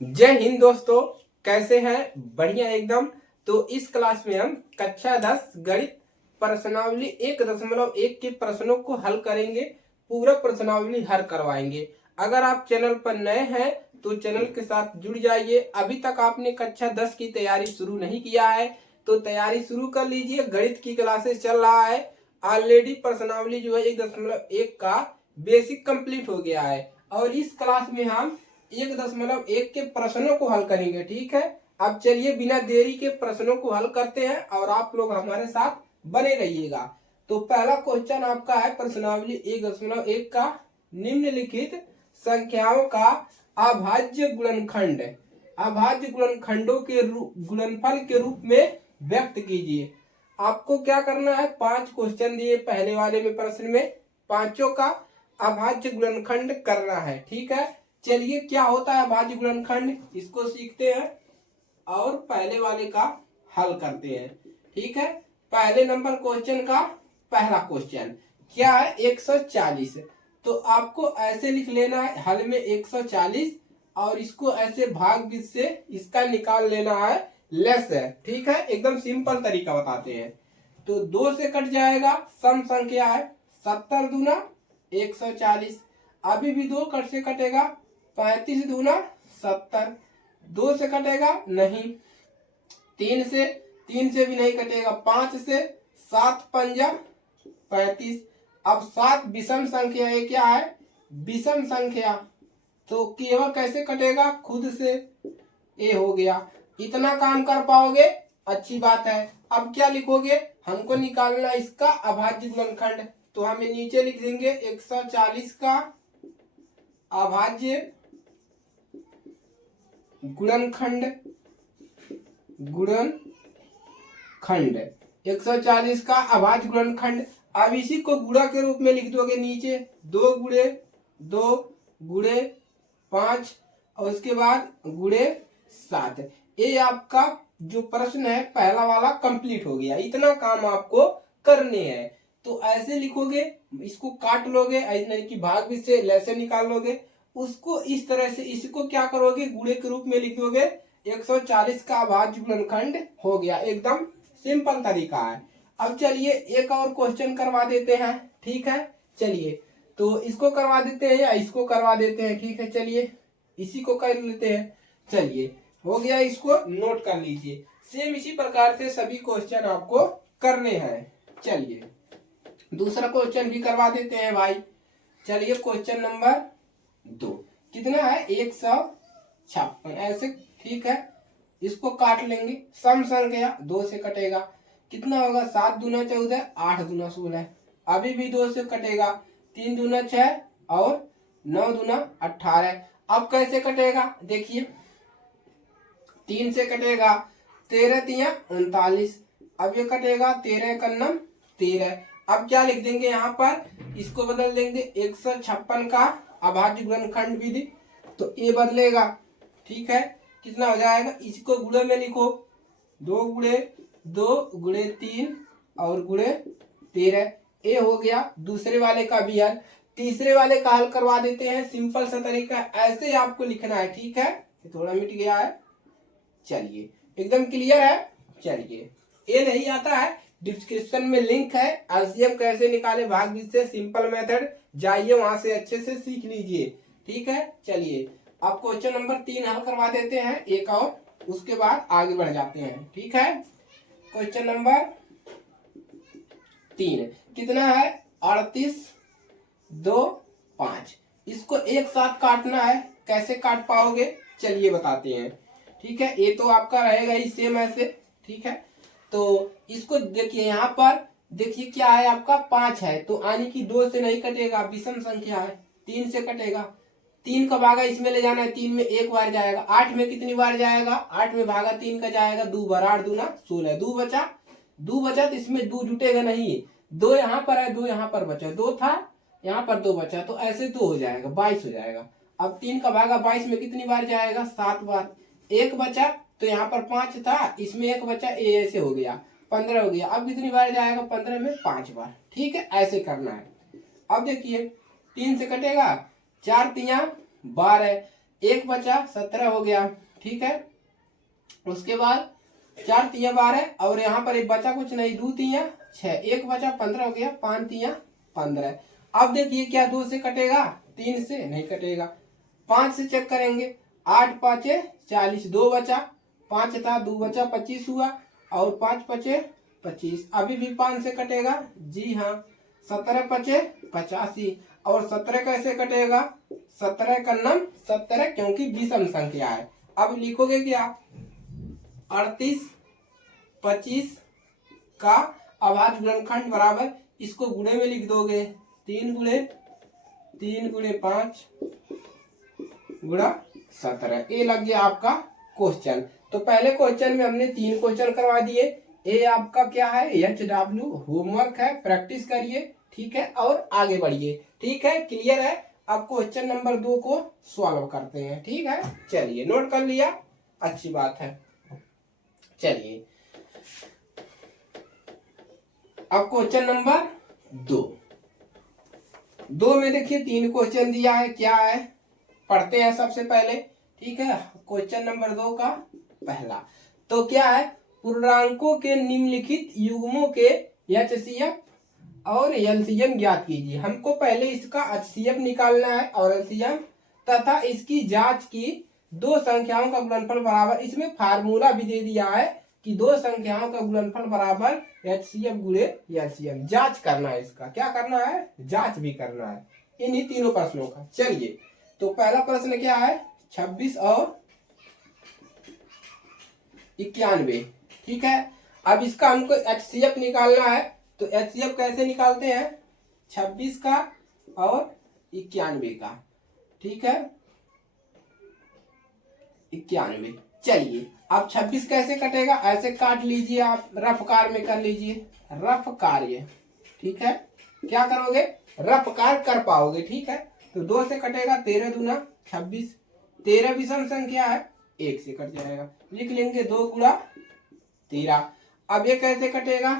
जय हिंद दोस्तों, कैसे हैं? बढ़िया एकदम। तो इस क्लास में हम कक्षा 10 गणित प्रश्नावली 1.1 के प्रश्नों को हल करेंगे। पूरा प्रश्नावली हल करवाएंगे। अगर आप चैनल पर नए हैं तो चैनल के साथ जुड़ जाइए। अभी तक आपने कक्षा 10 की तैयारी शुरू नहीं किया है तो तैयारी शुरू कर लीजिए। गणित की क्लासेस चल रहा है। ऑलरेडी प्रश्नावली जो है 1.1 का बेसिक कंप्लीट हो गया है और इस क्लास में हम 1.1 के प्रश्नों को हल करेंगे। ठीक है, अब चलिए बिना देरी के प्रश्नों को हल करते हैं और आप लोग हमारे साथ बने रहिएगा। तो पहला क्वेश्चन आपका है प्रश्नावली 1.1 का, निम्नलिखित संख्याओं का अभाज्य गुणनखंड अभाज्य गुणनखंडों के गुणनफल के रूप में व्यक्त कीजिए। आपको क्या करना है, 5 क्वेश्चन दिए पहले वाले में प्रश्न में, पांचों का अभाज्य गुणनखंड करना है। ठीक है, चलिए क्या होता है अभाज्य गुणनखंड, इसको सीखते हैं और पहले वाले का हल करते हैं। ठीक है, पहले नंबर क्वेश्चन का पहला क्वेश्चन क्या है, 140। तो आपको ऐसे लिख लेना है हल में 140 और इसको ऐसे भाग बीच से इसका निकाल लेना है लेस है। ठीक है, एकदम सिंपल तरीका बताते हैं। तो 2 से कट जाएगा, सम संख्या है 70 दूना 140। अभी भी 2 कट से कटेगा, 35 दूना 70। 2 से कटेगा नहीं, 3 से भी नहीं कटेगा, 5 से 7 पंजा 35। अब 7 विषम संख्या है, क्या है विषम संख्या, तो केवल कैसे कटेगा, खुद से। ए हो गया, इतना काम कर पाओगे अच्छी बात है। अब क्या लिखोगे, हमको निकालना इसका अभाज्य गुणनखंड, तो हमें नीचे लिख देंगे 140 का अभाज्य गुणनखंड 140 का अभाज्य गुणनखंड। अब इसी को गुणा के रूप में लिख दोगे नीचे, 2 गुणे 2 गुणे 5 और उसके बाद गुणे 7। ये आपका जो प्रश्न है पहला वाला कंप्लीट हो गया। इतना काम आपको करने हैं। तो ऐसे लिखोगे, इसको काट लोगे, यानी कि भाग भी से लैसे निकाल लोगे, उसको इस तरह से इसको क्या करोगे, गुणे के रूप में लिखोगे। 140 का अभाज्य गुणनखंड हो गया, एकदम सिंपल तरीका है। अब चलिए एक और क्वेश्चन करवा देते हैं। ठीक है, चलिए तो इसको करवा देते हैं या इसको करवा देते हैं। ठीक है, चलिए इसी को कर लेते हैं। चलिए हो गया, इसको नोट कर लीजिए। सेम इसी प्रकार से सभी क्वेश्चन आपको करने हैं। चलिए दूसरा क्वेश्चन भी करवा देते हैं भाई। चलिए क्वेश्चन नंबर 2 कितना है, 156 ऐसे। ठीक है, इसको काट लेंगे, सम संख्या 2 से कटेगा, कितना होगा, 7 दूना 14 8 दूना 16। अभी भी 2 से कटेगा, 3 दूना 6 और 9 दूना 18। अब कैसे कटेगा, देखिए 3 से कटेगा, 13 तिया 39। अब ये कटेगा 13 कन्नम 13। अब क्या लिख देंगे यहाँ पर, इसको बदल देंगे 156 का अभाज्य गुणनखंड विधि, तो ये बदलेगा। ठीक है, कितना हो जाएगा, इसको गुणे में लिखो, 2 गुणे 2 गुणे 3 और गुणे 13। ये हो गया दूसरे वाले का भी हल। तीसरे वाले का हल करवा देते हैं, सिंपल सा तरीका, ऐसे आपको लिखना है। ठीक है, थोड़ा मिट गया है, चलिए एकदम क्लियर है। चलिए ये नहीं आता है, डिस्क्रिप्शन में लिंक है, एलसीएम कैसे निकाले भाग बीच से, सिंपल मेथड, जाइए वहां से अच्छे से सीख लीजिए। ठीक है, चलिए अब क्वेश्चन नंबर 3 हल करवा देते हैं एक और, उसके बाद आगे बढ़ जाते हैं। ठीक है, क्वेश्चन नंबर 3 कितना है, 38 2 5। इसको एक साथ काटना है, कैसे काट पाओगे चलिए बताते हैं। ठीक है, ये तो आपका रहेगा ही सेम ऐसे। ठीक है, तो इसको देखिए, यहाँ पर देखिए क्या है, आपका 5 है, तो यानी कि 2 से नहीं कटेगा, विषम संख्या है, 3 से कटेगा, 3 का भागा इसमें ले जाना है, 3 में एक बार जाएगा, 8 में कितनी बार जाएगा, 8 में भागा 3 का जाएगा 2 बार, 8 दूना 16, 2 बचा, 2 बचा तो इसमें 2 जुटेगा नहीं, 2 यहाँ पर है, 2 यहाँ पर बचा, 2 था यहाँ पर 2 बचा, तो ऐसे 2 हो जाएगा, 22 हो जाएगा। अब 3 का भागा 22 में कितनी बार जाएगा, 7 बार। एक बचा तो यहाँ पर 5 था, इसमें एक बचा, ये ऐसे हो गया 15 हो गया। अब कितनी बार जाएगा, 15 में 5 बार। ठीक है, ऐसे करना है। अब देखिए 3 से कटेगा, 4 तिया 12, एक बचा 17 हो गया, ठीक है। उसके बाद 4 तिया 12 और यहाँ पर एक बचा कुछ नहीं, 2 तिया 6, एक बचा 15 हो गया, 5 तिया 15। अब देखिए क्या 2 से कटेगा, 3 से नहीं कटेगा, 5 से चेक करेंगे, 8 5 40, 2 बचा, 5 था 2 बचा 25 हुआ और 5 5 25, अभी भी 5 से कटेगा, जी हाँ। 17 5 85 और 17 कैसे कटेगा, 17 का नम 17 क्योंकि विषम संख्या है। अब लिखोगे क्या, 38 25 का अभाज्य गुणनखंड बराबर, इसको गुणे में लिख दोगे, 3 गुणे 5 गुणा 17, ये लग गया आपका क्वेश्चन। तो पहले क्वेश्चन में हमने 3 क्वेश्चन करवा दिए, ये आपका क्या है HW होमवर्क है, प्रैक्टिस करिए, ठीक है, और आगे बढ़िए, ठीक है, क्लियर है। अब क्वेश्चन नंबर 2 को सॉल्व करते हैं, ठीक है। चलिए नोट कर लिया, अच्छी बात है। चलिए अब क्वेश्चन नंबर 2 में देखिए 3 क्वेश्चन दिया है, क्या है पढ़ते हैं सबसे पहले, ठीक है। क्वेश्चन नंबर 2 का पहला तो क्या है, पूर्णांकों के निम्नलिखित युग्मों के HCF और LCM ज्ञात कीजिए। हमको पहले इसका HCF निकालना है और LCM तथा इसकी जांच की, 2 संख्याओं का गुणनफल बराबर, इसमें फार्मूला भी दे दिया है कि 2 संख्याओं का गुणनफल बराबर HCF गुणे LCM। जांच करना है, इसका क्या करना है, जांच भी करना है इन्हीं तीनों प्रश्नों का। चलिए तो पहला प्रश्न क्या है, 26 और 91, ठीक है। अब इसका हमको HCF निकालना है, तो HCF कैसे निकालते हैं, 26 का और 91 का, ठीक है, 91। चलिए अब 26 कैसे कटेगा, ऐसे काट लीजिए आप, रफ कार्य में कर लीजिए, रफ कार्य, ठीक है। क्या करोगे, रफ कार्य कर पाओगे, ठीक है। तो 2 से कटेगा, 13 दूना 26, 13 विषम संख्या है, 1 से कट जाएगा, लिख लेंगे 2 गुणा 13। अब ये कैसे कटेगा,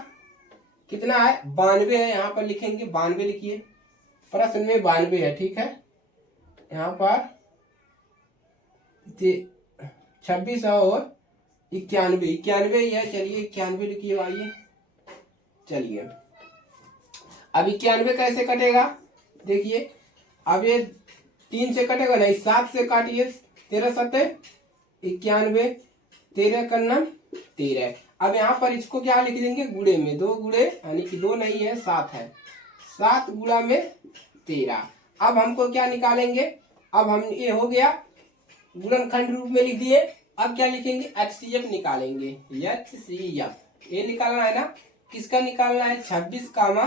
कितना है 92 है, यहाँ पर लिखेंगे 92 लिखिए, प्रश्न में 92 है, ठीक है। यहाँ पर 26 और 91 ही है, चलिए 91 लिखिए आइए। चलिए अब 91 कैसे कटेगा, देखिए अब ये 3 से कटेगा नहीं, 7 से काटिए, 13 7 91, 13 का नाम 13। अब यहाँ पर इसको क्या लिख देंगे, गुणे में, 2 गुणे यानी कि 2 नहीं है 7 है, 7 गुणा में 13। अब हमको क्या निकालेंगे, अब हम ये हो गया गुणनखंड रूप में लिख दिए। अब क्या लिखेंगे, HCF निकालेंगे, HCF ये निकालना है ना, किसका निकालना है, 26 कामा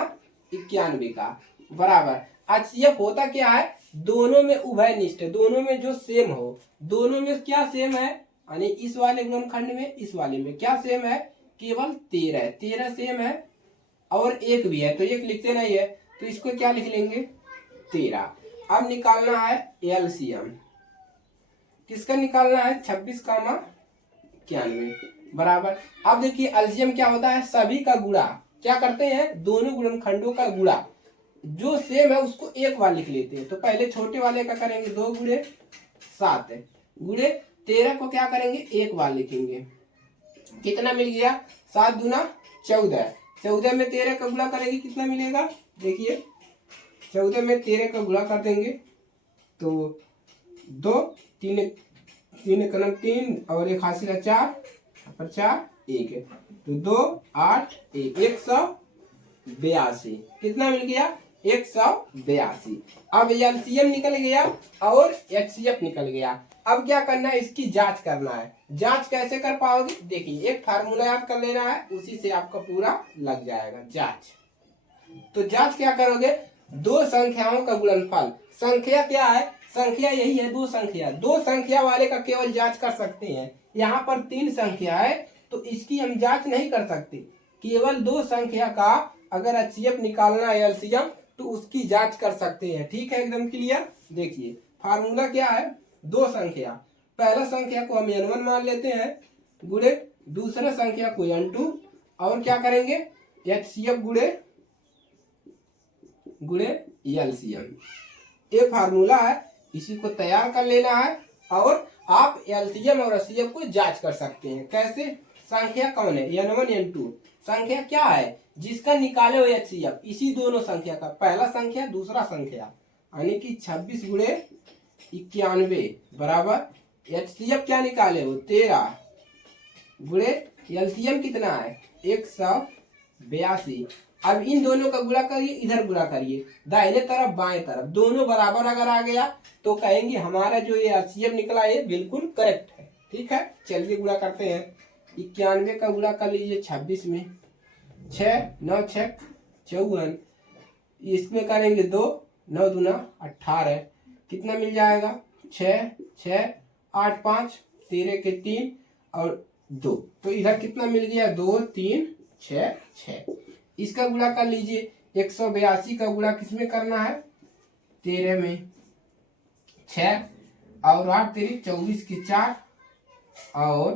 91 का बराबर। HCF होता क्या है, दोनों में उभयनिष्ठ, दोनों में जो सेम हो, दोनों में क्या सेम है, यानी इस वाले गुणनखंड में इस वाले में क्या सेम है, केवल 13 सेम है और 1 भी है, तो 1 लिखते नहीं है, तो इसको क्या लिख लेंगे 13। अब निकालना है LCM, किसका निकालना है, 26 कामा 91 बराबर। अब देखिए LCM क्या होता है, सभी का गुणा, क्या करते हैं, दोनों गुणनखंडों का गुणा, जो सेम है उसको एक बार लिख लेते हैं। तो पहले छोटे वाले का करेंगे, 2 गुणे 7 गुणे 13 को क्या करेंगे, एक बार लिखेंगे, कितना मिल गया, 7 दूना 14, 14 में 13 का गुणा करेंगे, कितना मिलेगा, देखिए 14 में 13 का गुणा कर देंगे, तो 2 3 कलम 3 और 1 हासिल 4 पर 4 1, तो 2 8 1 182, कितना मिल गया, 182। अब LCM निकल गया और HCF निकल गया। अब क्या करना है, इसकी जांच करना है। जांच कैसे कर पाओगे, देखिए एक फार्मूला याद कर लेना है, उसी से आपका पूरा लग जाएगा जांच। तो जांच क्या करोगे, 2 संख्याओं का गुणनफल, संख्या क्या है, संख्या यही है 2 संख्या, 2 संख्या वाले का केवल जांच कर सकते हैं। यहाँ पर 3 संख्या है तो इसकी हम जांच नहीं कर सकते, केवल 2 संख्या का अगर HCF निकालना है LCM तो उसकी जांच कर सकते हैं, ठीक है, एकदम क्लियर। देखिए फार्मूला क्या है, 2 संख्या, पहला संख्या को हम N1 मान लेते हैं, गुणे दूसरा संख्या को N2, और क्या करेंगे HCF गुणे LCM, ये फार्मूला है, इसी को तैयार कर लेना है और आप एलसीएम और एचसीएफ को जांच कर सकते हैं। कैसे? संख्या कौन है? N1 N2 संख्या क्या है जिसका निकाले हुए एचसीएफ, इसी दोनों संख्या का, पहला संख्या दूसरा संख्या, यानी कि 26 गुणे 91 बराबर एचसीएफ क्या निकाले हो 13 गुणे एलसीएम कितना है 182। अब इन दोनों का गुणा करिए, इधर गुणा करिए, दाहिने तरफ बाएं तरफ दोनों बराबर अगर आ गया तो कहेंगे हमारा जो ये एचसीएफ निकला ये बिल्कुल करेक्ट है। ठीक है, चलिए गुणा करते हैं। 91 का गुणा कर लीजिए 26 में, 6 9 6 54, इसमें करेंगे 2 9 दूना 18, कितना मिल जाएगा 6 6 8 5 13 के 3 और 2, तो इधर कितना मिल गया 2 3 6 6। इसका गुणा कर लीजिए, 182 का गुणा किसमें करना है 13 में, 6 और 8 तेरी 24 की 4 और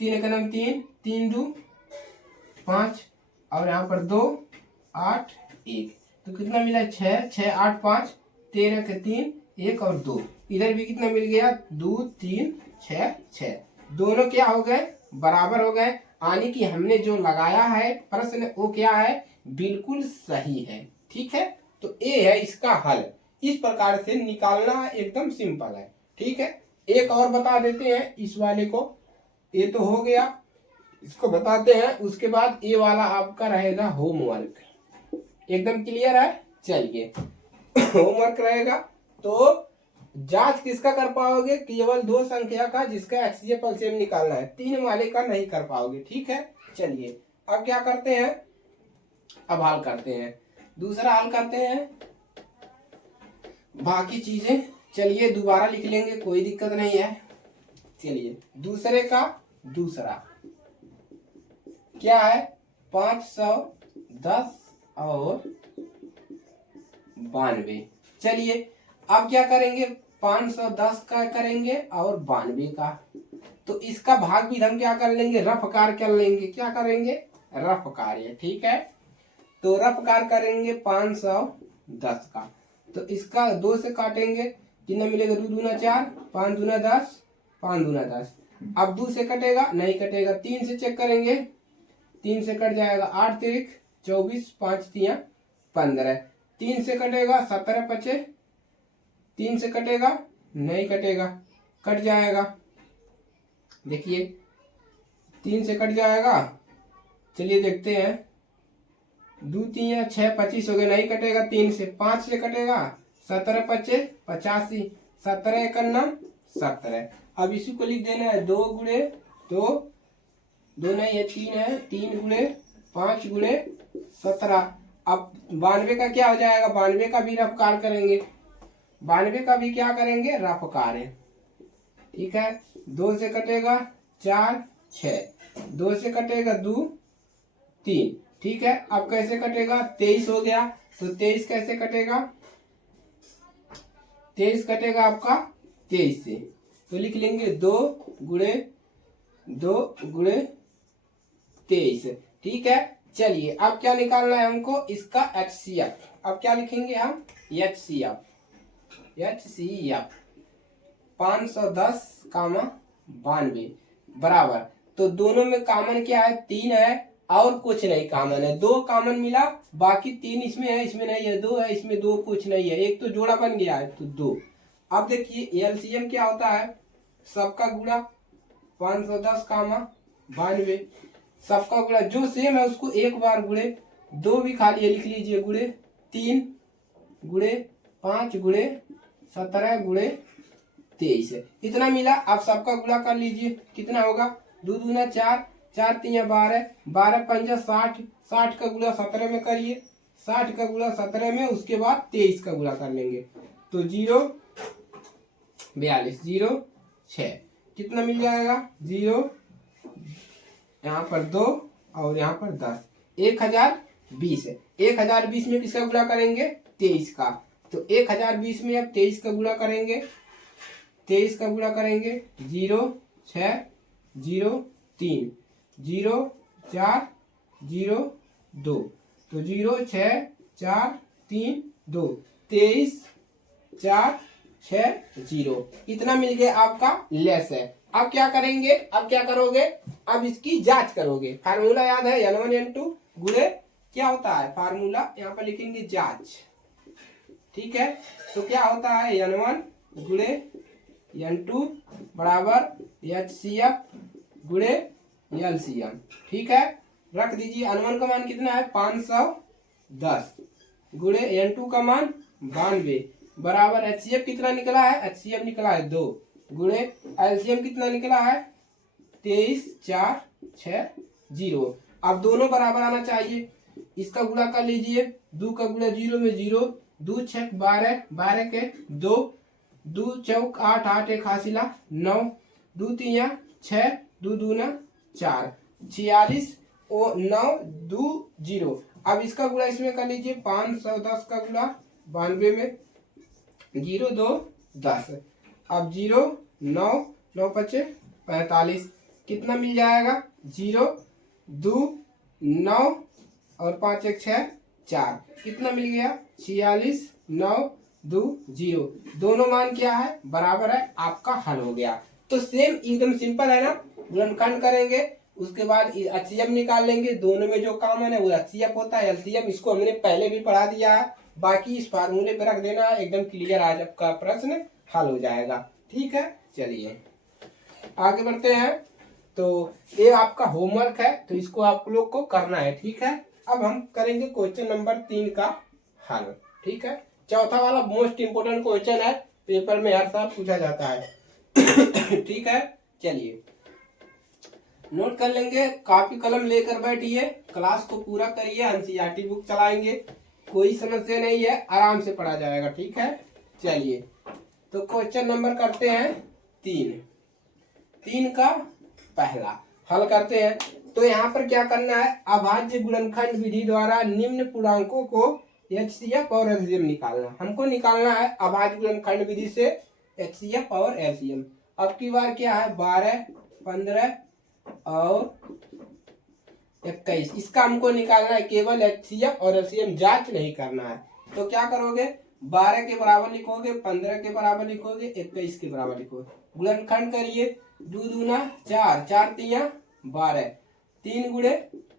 3 का नाम 3 3 2 5 और यहाँ पर 2 8 1, तो कितना मिला 6 6 8 5 13 के 3 1 और 2, इधर भी कितना मिल गया 2 3 6 6, दोनों क्या हो गए बराबर हो गए, यानी कि हमने जो लगाया है प्रश्न वो क्या है बिल्कुल सही है। ठीक है, तो ये है इसका हल। इस प्रकार से निकालना एकदम सिंपल है। ठीक है, एक और बता देते हैं इस वाले को, ये तो हो गया, इसको बताते हैं, उसके बाद ये वाला आपका रहेगा होमवर्क। एकदम क्लियर है? चलिए होमवर्क रहेगा, तो जांच किसका कर पाओगे केवल 2 संख्या का जिसका एचसीएफ एलसीएम निकालना है, 3 वाले का नहीं कर पाओगे। ठीक है, चलिए अब क्या करते हैं, अब हल करते हैं, दूसरा हल करते हैं बाकी चीजें। चलिए दोबारा लिख लेंगे, कोई दिक्कत नहीं है। चलिए दूसरे का दूसरा क्या है 510 और 92। चलिए अब क्या करेंगे 510 का करेंगे और 92 का, तो इसका भाग भी हम क्या कर लेंगे रफ कार कर लेंगे, क्या करेंगे रफ कार्य। ठीक है, तो रफ कार करेंगे 510 का, तो इसका 2 से काटेंगे, कितना मिलेगा 2 दूना 4 5 दूना 10 5 दूना 10, अब 2 से कटेगा नहीं कटेगा, 3 से चेक करेंगे, 3 से कट जाएगा 8 तिरिक 24 5 3 15, 3 से कटेगा 17 5, 3 से कटेगा नहीं कटेगा, कट जाएगा, देखिए 3 से कट जाएगा। चलिए देखते हैं, 2 3 6 25 हो गया, नहीं कटेगा, 3 से 5 से कटेगा 17 5 85, 17 1 17। अब इसी को लिख देना है 2 गुणे 2 2 नहीं है 3 है, 3 गुणे 5 गुणे 17। अब 92 का क्या हो जाएगा, 92 का भी रफ कार करेंगे, 92 का भी क्या करेंगे रफ कार है। ठीक है, 2 से कटेगा 4 6, 2 से कटेगा 2 3। ठीक है, अब कैसे कटेगा 23 हो गया, तो 23 कैसे कटेगा, 23 कटेगा आपका 23 से, तो लिख लेंगे 2 गुणे 23। ठीक है, चलिए अब क्या निकालना है हमको इसका एचसीएफ, अब क्या लिखेंगे हम एचसीएफ 510 92 बराबर, तो दोनों में कॉमन क्या है 3 है और कुछ नहीं कॉमन है, 2 कॉमन मिला, बाकी 3 इसमें है इसमें नहीं है, 2 है इसमें 2 कुछ नहीं है, एक तो जोड़ा बन गया है तो 2। अब देखिए एलसीएम क्या होता है सबका गुणा 510 92, सबका गुणा जो सेम है उसको एक बार गुणे, 2 भी खाली है लिख लीजिए गुणे 3 गुणे 5 गुणे 17 गुणे 23, इतना मिला। अब सबका गुणा कर लीजिए, कितना होगा 2 दूना 4 4 3 12 12 5 60, 60 का गुणा 17 में करिए, 60 का गुणा 17 में, उसके बाद 23 का गुणा कर लेंगे, तो 0 42 0 6, कितना मिल जाएगा 0 यहाँ पर 2 और यहाँ पर 10, 1020 है। 1020 में किसका गुणा करेंगे 23 का, तो 1020 में अब 23 का गुणा करेंगे, 23 का गुणा करेंगे 0 6 0 3 0 4 0 2, तो 0 6 4 3 2, 23 4 6 0 इतना मिल गया आपका लेस है। अब क्या करेंगे, अब क्या करोगे, अब इसकी जांच करोगे। फार्मूला याद है n1 n2 गुणे क्या होता है, फार्मूला यहाँ पर लिखेंगे जांच, ठीक है। तो क्या होता है n1 गुणे n2 बराबर HCF गुणे LCM, ठीक है। रख दीजिए, n1 का मान कितना है 510 गुणे n2 का मान 92 बराबर HCF कितना निकला है, HCF निकला है 2 गुणे LCM कितना निकला है 23 4 6 0। अब दोनों बराबर आना चाहिए, इसका गुणा कर लीजिए, 2 का गुणा 0 में 0, 2 6 12 12 के 2, 2 चौक 8 8 एक हासिला 9, 2 3 6, 2 दूना 4 46 और 9 2 0। अब इसका गुणा इसमें कर लीजिए, 510 का गुणा 92 में 0 2 10, अब 0 9 9 5 45 कितना मिल जाएगा 0 2 9 और 5 1 6 4 कितना मिल गया 46 9 2 0। दोनों मान क्या है बराबर है, आपका हल हो गया। तो सेम एकदम सिंपल है ना, गुणनखंड करेंगे उसके बाद HCF निकाल लेंगे, दोनों में जो कॉमन है वो HCF होता है, LCM इसको हमने पहले भी पढ़ा दिया है, बाकी इस फार्मूले पे रख देना है, एकदम क्लियर आज आपका प्रश्न हल हो जाएगा, ठीक है। चलिए आगे बढ़ते हैं। तो ये आपका होमवर्क है, तो इसको आप लोग को करना है, ठीक है। अब हम करेंगे क्वेश्चन नंबर 3 का हल, ठीक है। चौथा वाला मोस्ट इंपोर्टेंट क्वेश्चन है, पेपर में हर साल पूछा जाता है ठीक है। चलिए नोट कर लेंगे, कॉपी कलम लेकर बैठिए, क्लास को पूरा करिए, NCERT बुक चलाएंगे, कोई समस्या नहीं है, आराम से पढ़ा जाएगा, ठीक है। चलिए तो क्वेश्चन नंबर करते हैं 3 का पहला हल करते हैं। तो यहाँ पर क्या करना है, अभाज्य गुणनखंड विधि द्वारा निम्न पूर्णांकों को HCF और LCM निकालना। हमको निकालना है अभाज्य गुणनखंड विधि से HCF और LCM। अब की बार क्या है 12 15 और 21, इसका हमको निकालना है, केवल HCF और LCM जांच नहीं करना है। तो क्या करोगे, 12 के बराबर लिखोगे, 15 के बराबर लिखोगे, 21 के बराबर लिखोगे, गुणनखंड करिए, 2 दूना 4 4 3 12, 3 गुणे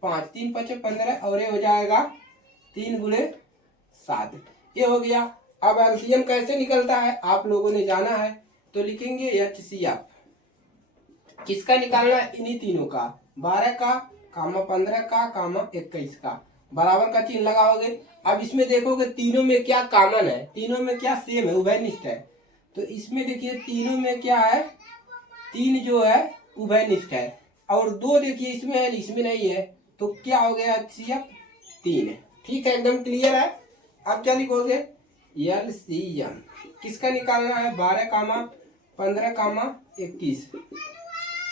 5 3 5 15 और ये हो जाएगा 3 गुणे 7, ये हो गया। अब LCM कैसे निकलता है आप लोगों ने जाना है, तो लिखेंगे HCF किसका निकालना है, इन्हीं तीनों का, 12 का कामा 15 का कामा 21 का, बराबर का चिन्ह लगाओगे। अब इसमें देखोगे तीनों में क्या कॉमन है, तीनों में क्या सेम है, उभयनिष्ठ है। तो इसमें देखिए तीनों में क्या है, 3 जो है उभयनिष्ठ है, और 2 देखिए इसमें है इसमें नहीं है, तो क्या हो गया HCF 3 है, ठीक है, एकदम क्लियर है। अब क्या लिखोगे LCM किसका निकालना है, 12 कामा 15 कामा 21,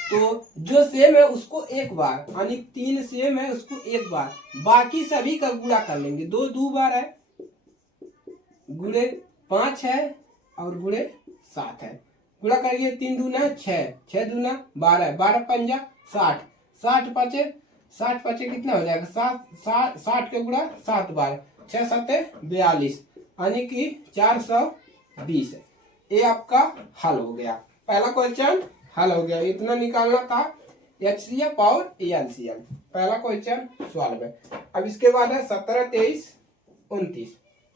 तो जो सेम है उसको एक बार, यानी 3 सेम है उसको एक बार, बाकी सभी का गुणा कर लेंगे, 2 2 बार है, गुणे 5 है और गुणे 7 है, गुणा करिए, 3 दूना 6 6 दूना 12 12 पंजा 60 60 पाँचे 60 पाँचे कितना हो जाएगा 60 के गुणा 7 बार 6 7 42, यानी कि 420। ये आपका हल हो गया, पहला क्वेश्चन हल हो गया। इतना निकालना था HCF और LCM, पहला क्वेश्चन सॉल्व है। अब इसके बाद है 17 23 29।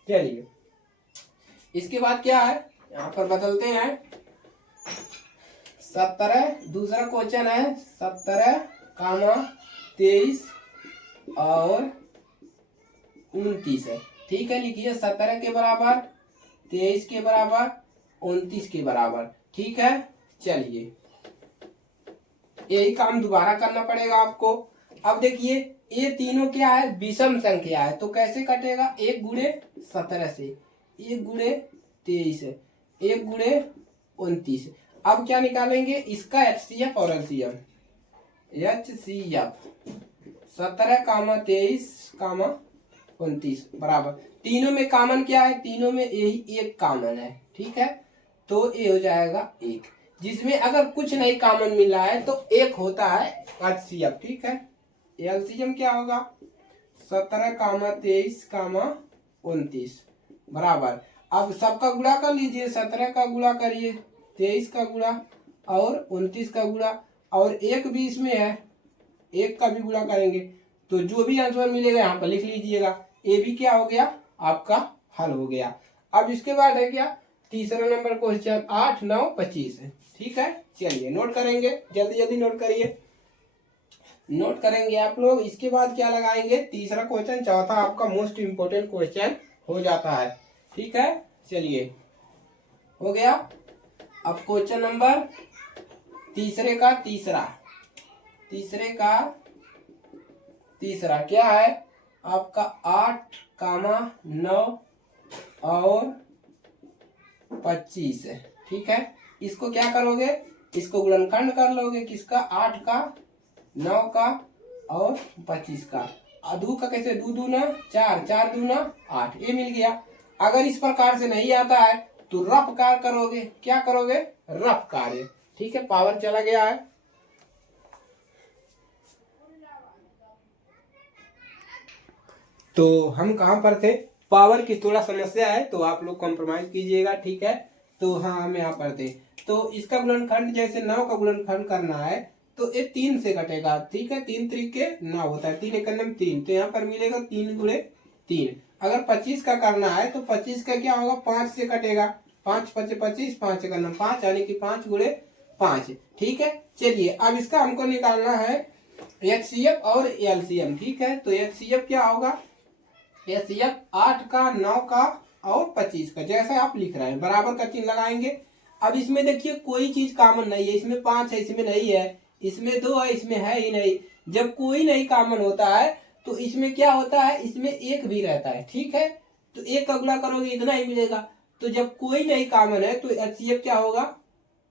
चलिए इसके बाद क्या है, यहाँ पर बदलते हैं, 17 दूसरा क्वेश्चन है 17 कामा 23 और 29 है, ठीक है। लिखिए 17 के बराबर 23 के बराबर 29 के बराबर, ठीक है। चलिए यही काम दोबारा करना पड़ेगा आपको। अब देखिए ये तीनों क्या है, विषम संख्या है, तो कैसे कटेगा, 1 गुणे 17 से, 1 गुणे 23 है, 1 गुणे 29। अब क्या निकालेंगे, इसका HCF और LCM, HCF 17 कामा 23 कामा 29 बराबर, तीनों में कॉमन क्या है, तीनों में यही एक कॉमन है, ठीक है। तो ये हो जाएगा 1, जिसमें अगर कुछ नहीं कॉमन मिल रहा है तो एक होता है HCF, ठीक है। LCM क्या होगा 17 कामा 23 कामा 29 बराबर, अब सबका गुणा कर लीजिए, 17 का गुणा करिए, 23 का गुणा और 29 का गुणा, और एक भी इसमें है, एक का भी गुणा करेंगे तो जो भी आंसर मिलेगा यहाँ पर लिख लीजिएगा। ये भी क्या हो गया आपका हल हो गया। अब इसके बाद है क्या तीसरा नंबर क्वेश्चन 8, 9, 25 है। ठीक है, चलिए नोट करेंगे, जल्दी जल्दी नोट करिए, नोट करेंगे आप लोग। इसके बाद क्या लगाएंगे तीसरा क्वेश्चन, चौथा आपका मोस्ट इंपोर्टेंट क्वेश्चन हो जाता है। ठीक है, चलिए हो गया। अब क्वेश्चन नंबर तीसरे का तीसरा क्या है आपका 8, 9 और 25 है। ठीक है, इसको क्या करोगे, इसको गुणनखंड कर लोगे, किसका 8 का, 9 का और 25 का। दू का कैसे, दू दूना 4, 4 दूना 8, ये मिल गया। अगर इस प्रकार से नहीं आता है तो रफ कार्य करोगे, क्या करोगे रफ कार्य। ठीक है, पावर चला गया है। तो हम कहाँ पर थे, पावर की थोड़ा समस्या है तो आप लोग कॉम्प्रोमाइज कीजिएगा। ठीक है, तो हाँ हम यहाँ पर थे। तो इसका गुणनखंड जैसे 9 का गुणनखंड करना है तो ये 3 से कटेगा। ठीक है, 3 त्रिके 9 होता है, 3 एकम 3, तो यहाँ पर मिलेगा 3 गुणे 3। अगर 25 का करना है तो 25 का क्या होगा 5 से कटेगा, 5 5 25, 5 एकम 5 यानी कि 5 गुणे 5। ठीक है, चलिए अब इसका हमको निकालना है एचसीएफ और एलसीएम। ठीक है, तो एचसीएफ क्या होगा, एचसीएफ 8 का, 9 का और 25 का, जैसा आप लिख रहे हैं बराबर का चिन्ह लगाएंगे। अब इसमें देखिए कोई चीज कॉमन नहीं है, इसमें 5 है, इसमें नहीं है, इसमें 2 है, इसमें है ही नहीं। जब कोई नहीं कॉमन होता है तो इसमें क्या होता है, इसमें एक भी रहता है। ठीक है, तो एक का गुणा करोगे इतना ही मिलेगा। तो जब कोई नहीं कॉमन है तो एचसीएफ क्या होगा,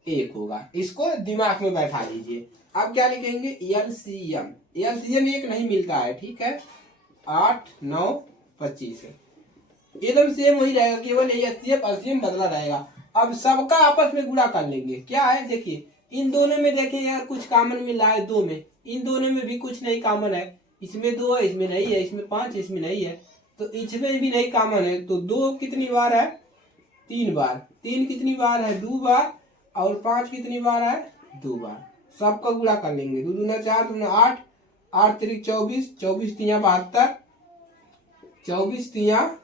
1 होगा। इसको दिमाग में बैठा लीजिए। अब क्या लिखेंगे एलसीएम, एलसीएम 1 नहीं मिलता है। ठीक है, 8, 9, 25 है, एकदम सेम वही रहेगा, केवल एचसीएफ एलसीएम बदला रहेगा। अब सबका आपस में गुणा कर लेंगे। क्या है देखिए, इन दोनों में देखिए यार कुछ कॉमन मिला है, 2 में, इन दोनों में भी कुछ नहीं कॉमन है। इसमें 2 है, इसमें नहीं है, इसमें 5 है, इसमें नहीं है, तो इसमें भी नहीं कॉमन है। तो 2 कितनी बार है, 3 बार, 3 कितनी बार है 2 बार, और 5 कितनी बार है 2 बार। सबका गुणा कर लेंगे, 2 दूना 4, 2 दूना 8, 8 त्रिक 24, 24 तिया 72, 24 तिया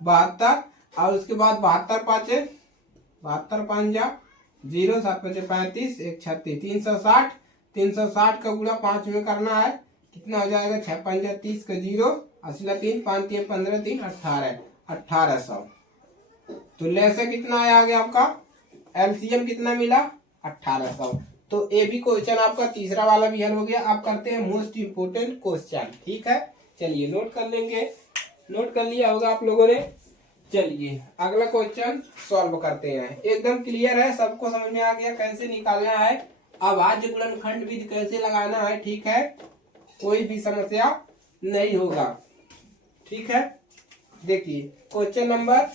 72, और उसके बाद 72 पाँचे 72 5 0, 7 5 35, 1 36, 360, 360 का गुणा 5 में करना है, कितना हो जाएगा 6 5 30 का 0, असला 3 5 3 15 3 18, 1800। तो लेसे कितना आया गया आपका, एलसीएम कितना मिला 1800। तो ये भी क्वेश्चन आपका तीसरा वाला भी हल हो गया। आप करते हैं मोस्ट इंपोर्टेंट क्वेश्चन। ठीक है, चलिए नोट कर लेंगे, नोट कर लिया होगा आप लोगों ने। चलिए अगला क्वेश्चन सॉल्व करते हैं। एकदम क्लियर है, सबको समझ में आ गया कैसे निकालना है, अभाज्य गुणनखंड विधि कैसे लगाना है। ठीक है, कोई भी समस्या नहीं होगा। ठीक है, देखिए क्वेश्चन नंबर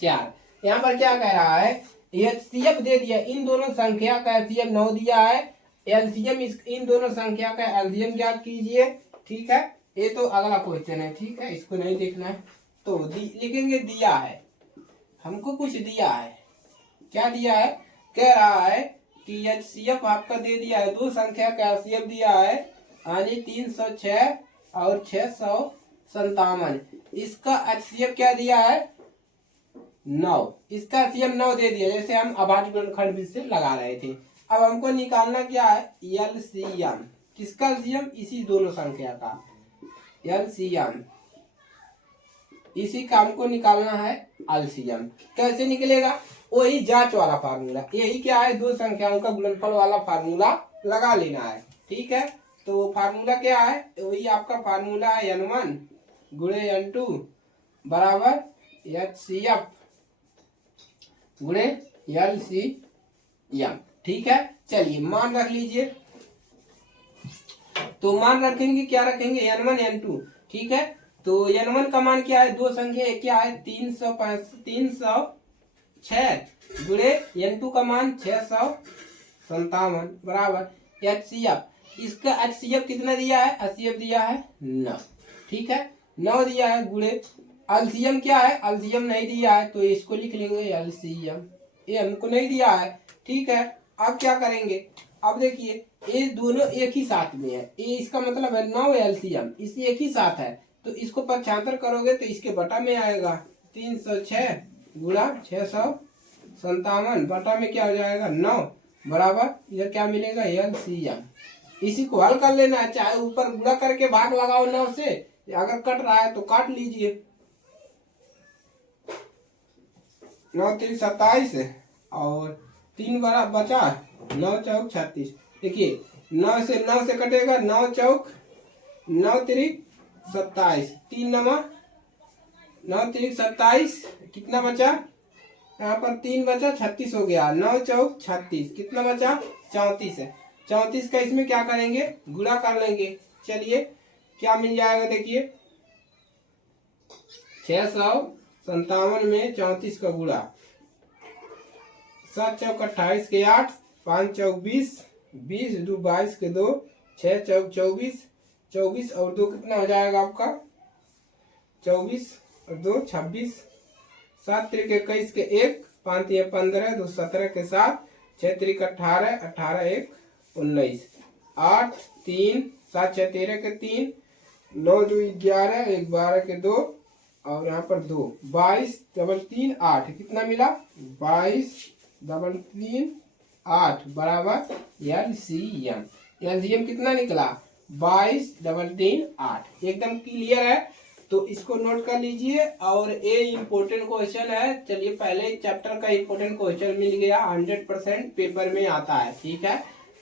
4, यहाँ पर क्या कह रहा है, एचसीएफ दे दिया, इन दोनों संख्या का एचसीएफ 9 दिया है, एलसीएम इन दोनों संख्या का एलसीएम ज्ञात कीजिए। ठीक है, ये तो अगला क्वेश्चन है। ठीक है, इसको नहीं देखना है तो लिखेंगे दिया है, हमको कुछ दिया है, क्या दिया है, कह रहा है कि एचसीएफ आपका दे दिया है, 2 संख्या का एचसीएफ दिया है, यानी 306 और 657। इसका एचसीएफ क्या दिया है 9, इसका एचसीएफ 9 दे दिया, जैसे हम अभाज्य गुणनखंड विधि से लगा रहे थे। अब हमको निकालना क्या है एलसीएम, किसका एलसीएम, इसी दोनों संख्या का एलसीएम, इसी काम को निकालना है एलसीएम। कैसे निकलेगा, वही जांच वाला फार्मूला, यही क्या है 2 संख्याओं का गुणनफल वाला फार्मूला लगा लेना है। ठीक है, तो फार्मूला क्या है, वही आपका फार्मूला है n1 गुणे n2 बराबर एचसीएफ गुणे एलसीएम। ठीक है, चलिए मान रख लीजिए, तो मान रखेंगे, क्या रखेंगे n1 n2। ठीक है, तो n1 का मान क्या है, 2 संख्या क्या है 306 गुणे n2 का मान 657 बराबर एचसीएफ, इसका एचसीएफ कितना दिया है, एचसीएफ दिया है 9। ठीक है, 9 दिया है गुणे एलसीएम क्या है, एलसीएम नहीं दिया है तो इसको लिख लेंगे एलसीएम, ये हमको नहीं दिया है, ठीक है। अब क्या करेंगे, अब देखिए ये दोनों एक ही साथ में है, ये इसका मतलब है 9 एलसीएम, इस एक ही साथ है, तो इसको 75 करोगे तो इसके बटा में आएगा 306 गुणा 657 बटा में क्या हो जाएगा 9 बराबर इधर क्या मिलेगा एलसीएम। इसी को हल कर लेना है, चाहे ऊपर गुणा करके भाग लगाओ 9 से, अगर कट रहा है तो काट लीजिए। 9 3 27 और 3 बड़ा बचा 9 चौक 36। देखिए 9 से कटेगा 9 चौक 9 3 27, 3 नमा 9 3 27, कितना बचा यहाँ पर 3 बचा 36 हो गया, 9 चौक 36, कितना बचा 34 है। 34 का इसमें क्या करेंगे गुणा कर लेंगे, चलिए क्या मिल जाएगा, देखिए 657 में 34 का गुणा, 7 चौक 28 के 8, 5 चौक 20, 20 2 22 के 2, 6 चौक 24, 24 और 2 कितना हो जाएगा आपका 24 और 2 26, 7 त्रिक 21 के 1, 5 ये 15, 2 17 के 7, 6 त्रिक 18, 18 1 19, 8 3 7 6 13 के 3, 9 2 11, 1 12 के 2 और यहाँ पर 2, 22 डबल 3 8, कितना मिला 22 डबल 3 8 बराबर एलसीएम। एलसीएम कितना निकला 22 डबल 3 8, एकदम क्लियर है, तो इसको नोट कर लीजिए। और ये इम्पोर्टेंट क्वेश्चन है, चलिए पहले चैप्टर का इम्पोर्टेंट क्वेश्चन मिल गया, 100% पेपर में आता है, ठीक है,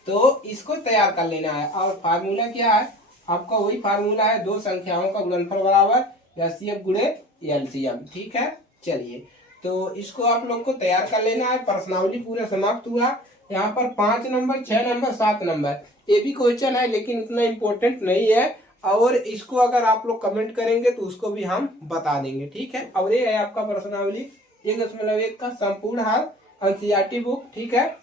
तो इसको तैयार कर लेना है। और फार्मूला क्या है आपका, वही फार्मूला है, दो संख्याओं का गुणनफल बराबर एचसीएफ गुणे एलसीएम, ठीक है। चलिए तो इसको आप लोग को तैयार कर लेना है। प्रश्नावली पूरा समाप्त हुआ, यहाँ पर 5 नंबर 6 नंबर 7 नंबर ये भी क्वेश्चन है, लेकिन उतना इम्पोर्टेंट नहीं है, और इसको अगर आप लोग कमेंट करेंगे तो उसको भी हम बता देंगे, ठीक है। और ये है आपका प्रश्नावली 1.1 का संपूर्ण हल एनसीईआरटी बुक, ठीक है।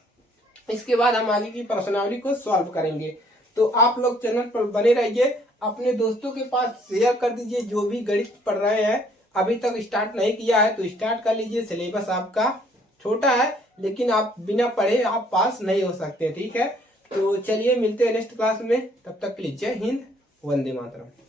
इसके बाद हम आगे की प्रश्नावली को सॉल्व करेंगे। तो आप लोग चैनल पर बने रहिए, अपने दोस्तों के पास शेयर कर दीजिए, जो भी गणित पढ़ रहे हैं, अभी तक स्टार्ट नहीं किया है तो स्टार्ट कर लीजिए। सिलेबस आपका छोटा है, लेकिन आप बिना पढ़े आप पास नहीं हो सकते, ठीक है। तो चलिए मिलते हैं नेक्स्ट क्लास में, तब तक के लिए जय हिंद, वंदे मातरम।